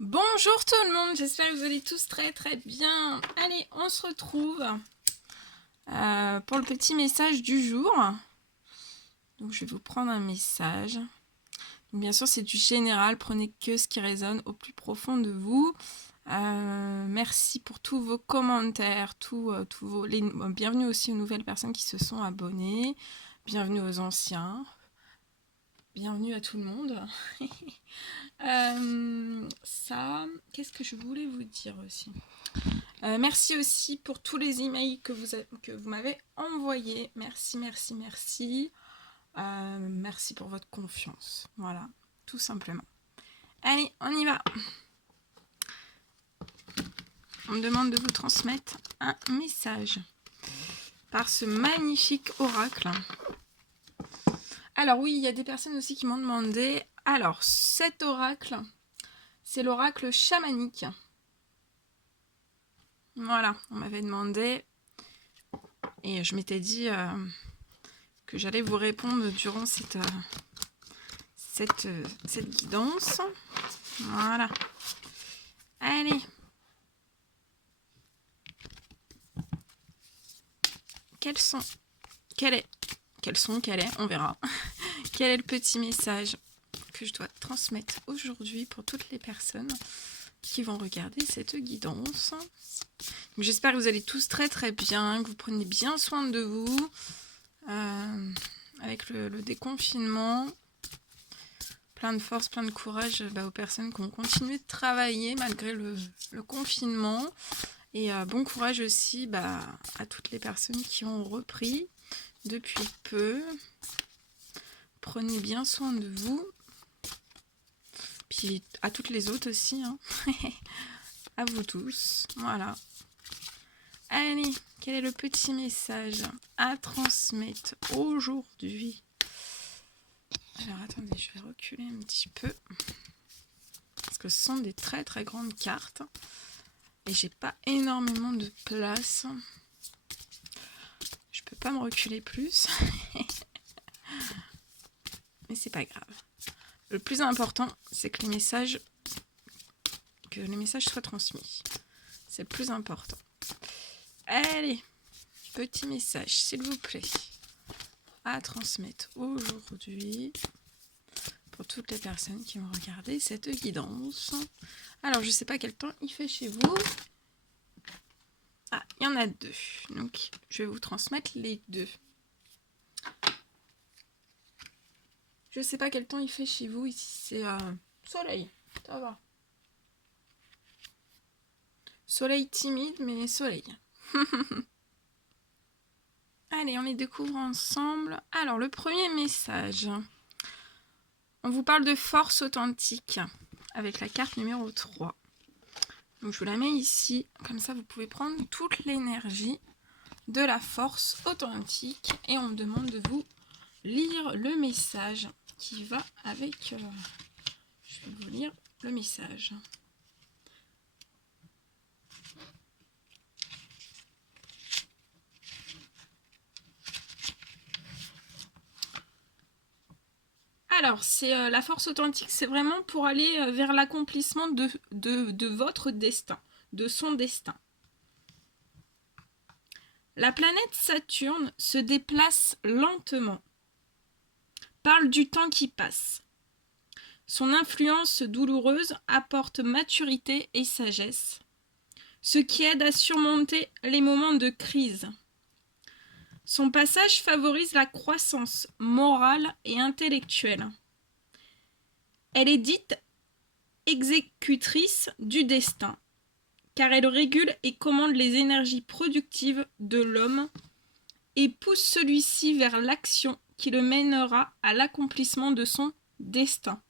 Bonjour tout le monde, j'espère que vous allez tous très très bien. Allez, on se retrouve pour le petit message du jour. Donc je vais vous prendre un message. Donc, bien sûr c'est du général, prenez que ce qui résonne au plus profond de vous. Merci pour tous vos commentaires, bienvenue aussi aux nouvelles personnes qui se sont abonnées. Bienvenue aux anciens. Bienvenue à tout le monde. Qu'est-ce que je voulais vous dire aussi? Merci aussi pour tous les emails que vous m'avez envoyés. Merci. Merci pour votre confiance. Voilà, tout simplement. Allez, on y va. On me demande de vous transmettre un message par ce magnifique oracle. Alors oui, il y a des personnes aussi qui m'ont demandé. Alors, cet oracle, c'est l'oracle chamanique. Voilà, on m'avait demandé et je m'étais dit que j'allais vous répondre durant cette guidance. Voilà. Allez. Quel est, on verra. Quel est le petit message que je dois transmettre aujourd'hui pour toutes les personnes qui vont regarder cette guidance. J'espère que vous allez tous très très bien, que vous prenez bien soin de vous avec le déconfinement. Plein de force, plein de courage aux personnes qui ont continué de travailler malgré le confinement. Et bon courage aussi à toutes les personnes qui ont repris depuis peu. Prenez bien soin de vous. Puis à toutes les autres aussi. Hein. À vous tous. Voilà. Allez, quel est le petit message à transmettre aujourd'hui? Alors attendez, je vais reculer un petit peu. Parce que ce sont des très très grandes cartes. Et j'ai pas énormément de place. Je peux pas me reculer plus. Mais c'est pas grave. Le plus important, c'est que les messages soient transmis. C'est le plus important. Allez, petit message, s'il vous plaît, à transmettre aujourd'hui pour toutes les personnes qui vont regarder cette guidance. Alors, je sais pas quel temps il fait chez vous. Ah, il y en a deux. Donc, je vais vous transmettre les deux. Je sais pas quel temps il fait chez vous. Ici, c'est soleil. Ça va. Soleil timide, mais soleil. Allez, on les découvre ensemble. Alors, le premier message. On vous parle de force authentique avec la carte numéro 3. Donc, je vous la mets ici. Comme ça, vous pouvez prendre toute l'énergie de la force authentique. Et on me demande de vous lire le message qui va avec... je vais vous lire le message. Alors, c'est la force authentique, c'est vraiment pour aller vers l'accomplissement de votre destin, de son destin. La planète Saturne se déplace lentement, parle du temps qui passe. Son influence douloureuse apporte maturité et sagesse, ce qui aide à surmonter les moments de crise. Son passage favorise la croissance morale et intellectuelle. Elle est dite exécutrice du destin, car elle régule et commande les énergies productives de l'homme et pousse celui-ci vers l'action qui le mènera à l'accomplissement de son destin.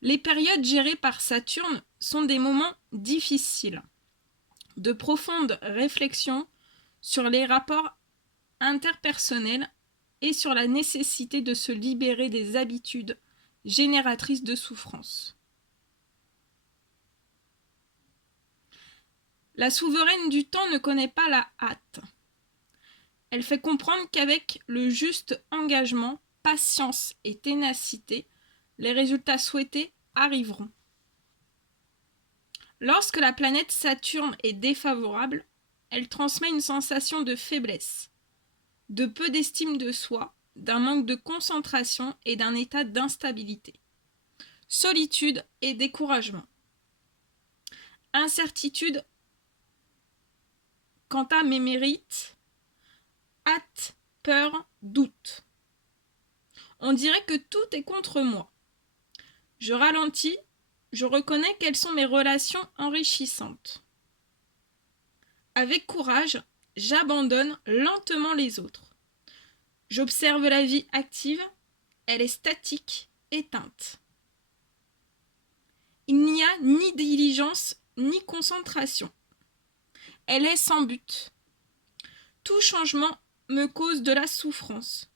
Les périodes gérées par Saturne sont des moments difficiles, de profonde réflexion sur les rapports interpersonnels et sur la nécessité de se libérer des habitudes génératrices de souffrance. La souveraine du temps ne connaît pas la hâte. Elle fait comprendre qu'avec le juste engagement, patience et ténacité, les résultats souhaités arriveront. Lorsque la planète Saturne est défavorable, elle transmet une sensation de faiblesse, de peu d'estime de soi, d'un manque de concentration et d'un état d'instabilité. Solitude et découragement. Incertitude quant à mes mérites, hâte, peur, doute. On dirait que tout est contre moi. Je ralentis, je reconnais quelles sont mes relations enrichissantes. Avec courage, j'abandonne lentement les autres. J'observe la vie active, elle est statique, éteinte. Il n'y a ni diligence ni concentration. Elle est sans but. Tout changement me cause de la souffrance.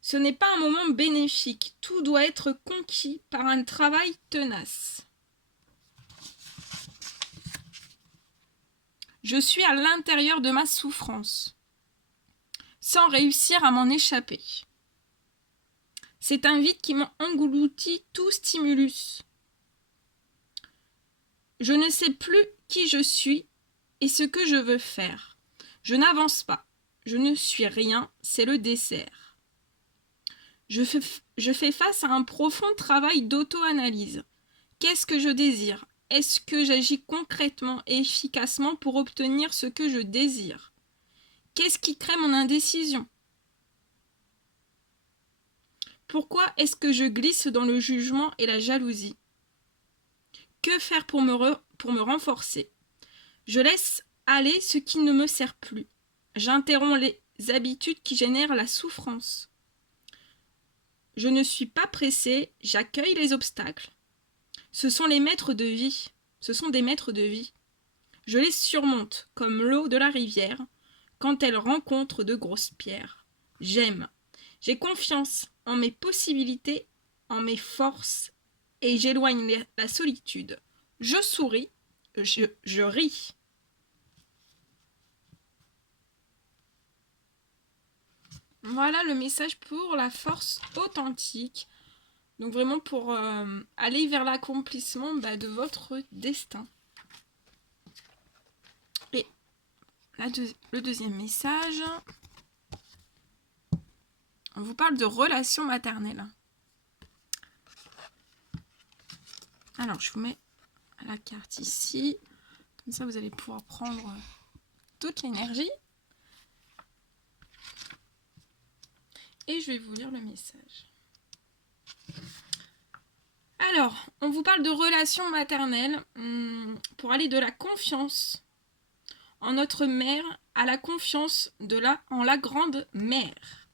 Ce n'est pas un moment bénéfique. Tout doit être conquis par un travail tenace. Je suis à l'intérieur de ma souffrance, sans réussir à m'en échapper. C'est un vide qui m'a englouti tout stimulus. Je ne sais plus qui je suis et ce que je veux faire. Je n'avance pas. Je ne suis rien, c'est le dessert. Je fais face à un profond travail d'auto-analyse. Qu'est-ce que je désire ? Est-ce que j'agis concrètement et efficacement pour obtenir ce que je désire ? Qu'est-ce qui crée mon indécision ? Pourquoi est-ce que je glisse dans le jugement et la jalousie ? Que faire pour me renforcer ? Je laisse aller ce qui ne me sert plus. J'interromps les habitudes qui génèrent la souffrance. Je ne suis pas pressée, j'accueille les obstacles. Ce sont des maîtres de vie. Je les surmonte comme l'eau de la rivière quand elle rencontre de grosses pierres. J'aime. J'ai confiance en mes possibilités, en mes forces, et j'éloigne la solitude. Je souris, je ris. Voilà le message pour la force authentique. Donc vraiment pour aller vers l'accomplissement de votre destin. Et le deuxième message, on vous parle de relations maternelles. Alors je vous mets la carte ici. Comme ça vous allez pouvoir prendre toute l'énergie. Et je vais vous lire le message. Alors, on vous parle de relations maternelles pour aller de la confiance en notre mère à la confiance en la grande mère.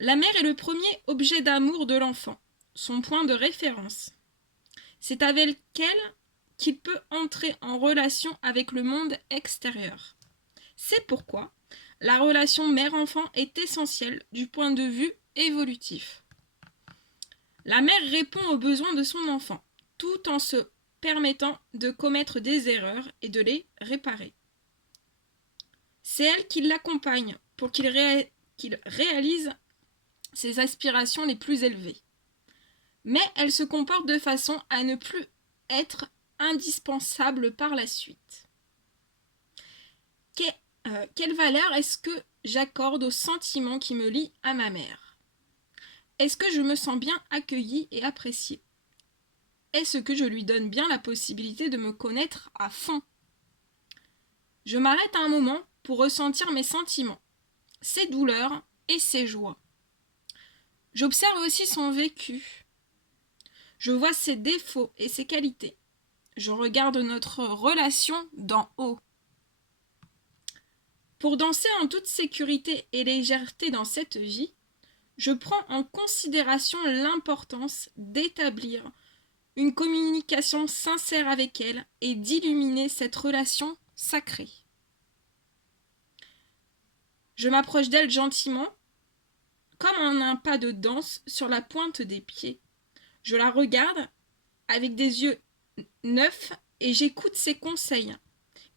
La mère est le premier objet d'amour de l'enfant, son point de référence. C'est avec elle qu'il peut entrer en relation avec le monde extérieur. C'est pourquoi la relation mère-enfant est essentielle du point de vue évolutif. La mère répond aux besoins de son enfant, tout en se permettant de commettre des erreurs et de les réparer. C'est elle qui l'accompagne pour qu'il réalise ses aspirations les plus élevées. Mais elle se comporte de façon à ne plus être indispensable par la suite. Quelle valeur est-ce que j'accorde aux sentiments qui me lient à ma mère ? Est-ce que je me sens bien accueillie et appréciée ? Est-ce que je lui donne bien la possibilité de me connaître à fond ? Je m'arrête à un moment pour ressentir mes sentiments, ses douleurs et ses joies. J'observe aussi son vécu. Je vois ses défauts et ses qualités. Je regarde notre relation d'en haut. Pour danser en toute sécurité et légèreté dans cette vie, je prends en considération l'importance d'établir une communication sincère avec elle et d'illuminer cette relation sacrée. Je m'approche d'elle gentiment, comme en un pas de danse sur la pointe des pieds. Je la regarde avec des yeux neufs et j'écoute ses conseils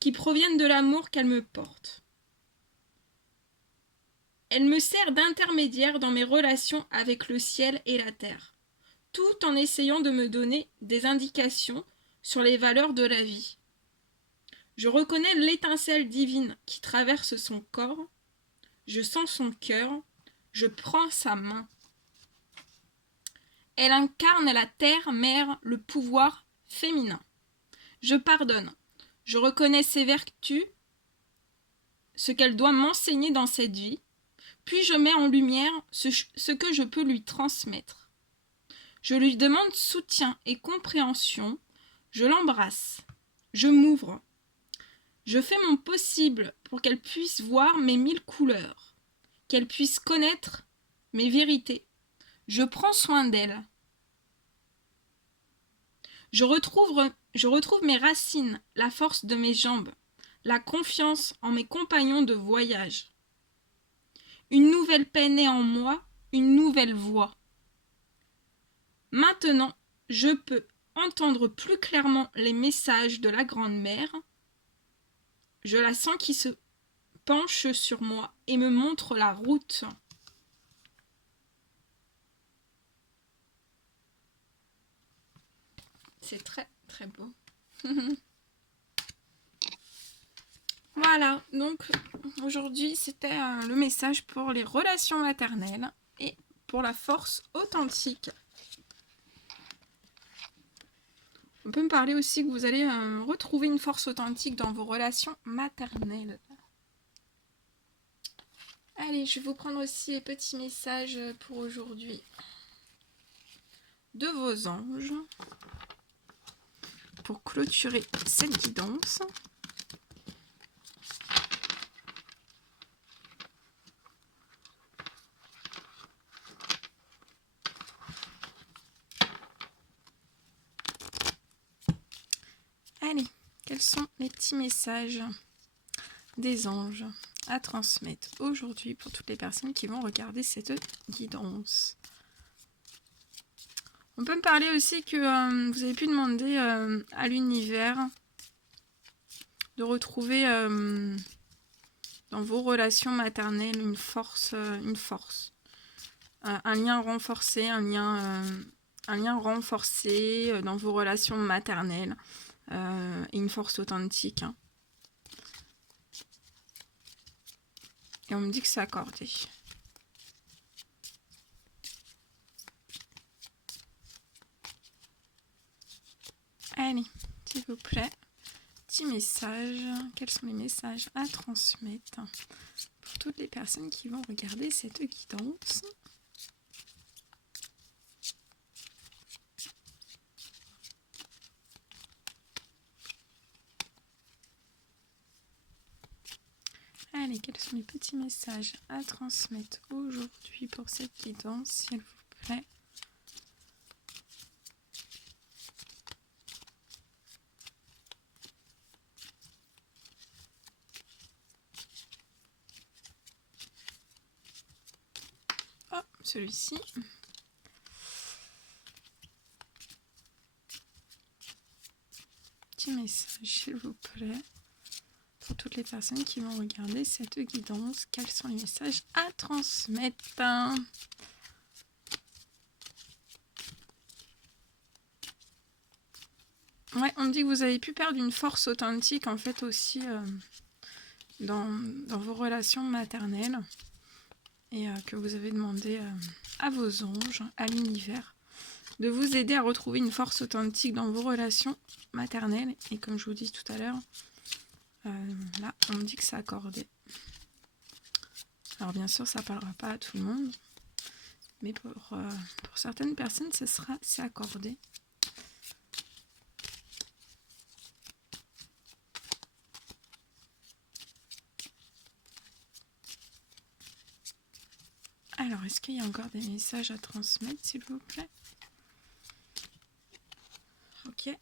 qui proviennent de l'amour qu'elle me porte. Elle me sert d'intermédiaire dans mes relations avec le ciel et la terre. tout en essayant de me donner des indications sur les valeurs de la vie. Je reconnais l'étincelle divine qui traverse son corps, je sens son cœur, je prends sa main. Elle incarne la terre-mère, le pouvoir féminin. Je pardonne, je reconnais ses vertus, ce qu'elle doit m'enseigner dans cette vie, puis je mets en lumière ce que je peux lui transmettre. Je lui demande soutien et compréhension, je l'embrasse, je m'ouvre. Je fais mon possible pour qu'elle puisse voir mes 1000 couleurs, qu'elle puisse connaître mes vérités. Je prends soin d'elle. Je retrouve mes racines, la force de mes jambes, la confiance en mes compagnons de voyage. Une nouvelle paix naît en moi, une nouvelle voix. Maintenant, je peux entendre plus clairement les messages de la Grande-Mère. Je la sens qui se penche sur moi et me montre la route. C'est très très beau. Voilà, donc aujourd'hui c'était le message pour les relations maternelles et pour la force authentique. On peut me parler aussi que vous allez retrouver une force authentique dans vos relations maternelles. Allez, je vais vous prendre aussi les petits messages pour aujourd'hui de vos anges pour clôturer cette guidance. Allez, quels sont les petits messages des anges à transmettre aujourd'hui pour toutes les personnes qui vont regarder cette guidance? On peut me parler aussi que vous avez pu demander à l'univers de retrouver dans vos relations maternelles une force, un lien renforcé, un lien renforcé dans vos relations maternelles. Et une force authentique. Hein. Et on me dit que c'est accordé. Allez, s'il vous plaît, petit message. Quels sont les messages à transmettre pour toutes les personnes qui vont regarder cette guidance? Allez, quels sont les petits messages à transmettre aujourd'hui pour cette guidance, s'il vous plaît? Oh, celui-ci. Petit message, s'il vous plaît. Pour toutes les personnes qui vont regarder cette guidance, quels sont les messages à transmettre? Ouais, on me dit que vous avez pu perdre une force authentique en fait aussi dans vos relations maternelles et que vous avez demandé à vos anges, à l'univers, de vous aider à retrouver une force authentique dans vos relations maternelles. Et comme je vous dis tout à l'heure, là, on me dit que c'est accordé. Alors bien sûr, ça ne parlera pas à tout le monde, mais pour certaines personnes, c'est accordé. Alors, est-ce qu'il y a encore des messages à transmettre, s'il vous plaît? Ok.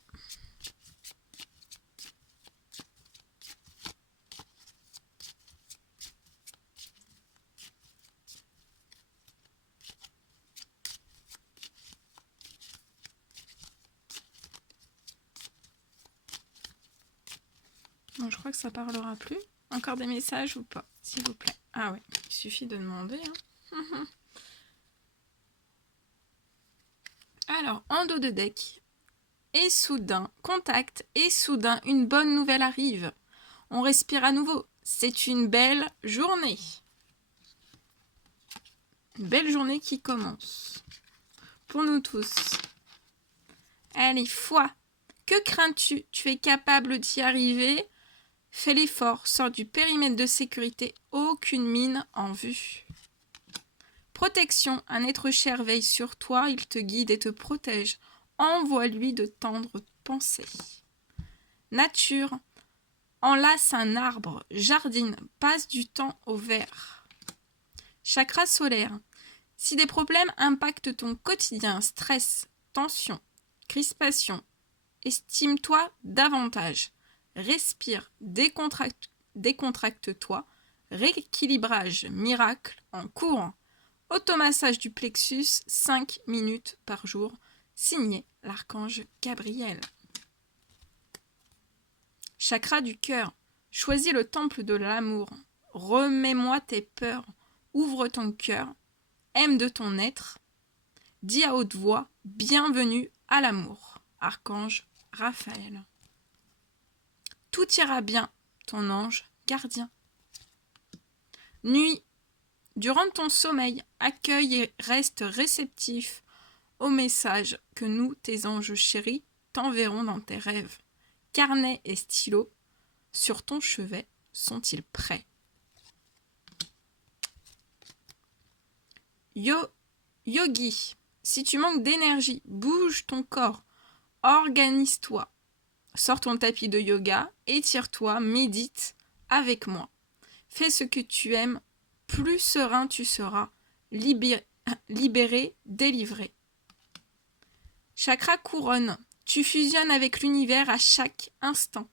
Bon, je crois que ça parlera plus. Encore des messages ou pas, s'il vous plaît? Ah ouais, il suffit de demander. Hein. Alors, en dos de deck, et soudain, contact, et soudain, une bonne nouvelle arrive. On respire à nouveau. C'est une belle journée. Une belle journée qui commence. Pour nous tous. Allez, foi. Que crains-tu? Tu es capable d'y arriver. Fais l'effort. Sors du périmètre de sécurité. Aucune mine en vue. Protection. Un être cher veille sur toi. Il te guide et te protège. Envoie-lui de tendres pensées. Nature. Enlace un arbre. Jardine. Passe du temps au vert. Chakra solaire. Si des problèmes impactent ton quotidien, stress, tension, crispation, estime-toi davantage. Respire, décontracte-toi. Rééquilibrage miracle en courant. Automassage du plexus, 5 minutes par jour. Signé l'archange Gabriel. Chakra du cœur. Choisis le temple de l'amour. Remets-moi tes peurs. Ouvre ton cœur. Aime de ton être. Dis à haute voix, bienvenue à l'amour. Archange Raphaël. Tout ira bien, ton ange gardien. Nuit. Durant ton sommeil, accueille et reste réceptif aux messages que nous, tes anges chéris, t'enverrons dans tes rêves. Carnet et stylo, sur ton chevet, sont-ils prêts? Yogi, si tu manques d'énergie, bouge ton corps, organise-toi, sors ton tapis de yoga, étire-toi, médite avec moi. Fais ce que tu aimes, plus serein tu seras, libéré, délivré. Chakra couronne, tu fusionnes avec l'univers à chaque instant.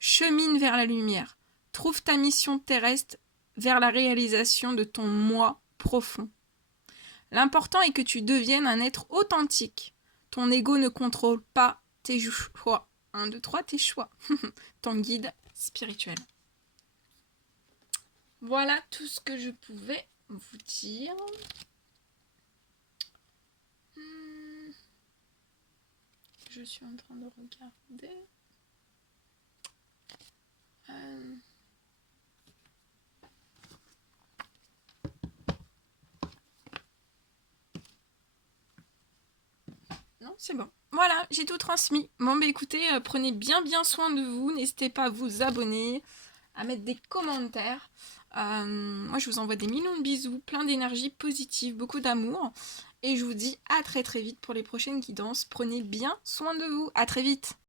Chemine vers la lumière, trouve ta mission terrestre vers la réalisation de ton moi profond. L'important est que tu deviennes un être authentique. Ton ego ne contrôle pas tes choix. 1, 2, 3, tes choix. Ton guide spirituel. Voilà tout ce que je pouvais vous dire. Je suis en train de regarder. Non, c'est bon. Voilà, j'ai tout transmis. Bon, bah écoutez, prenez bien soin de vous. N'hésitez pas à vous abonner, à mettre des commentaires. Moi, je vous envoie des millions de bisous, plein d'énergie positive, beaucoup d'amour. Et je vous dis à très vite pour les prochaines guidances. Prenez bien soin de vous. À très vite.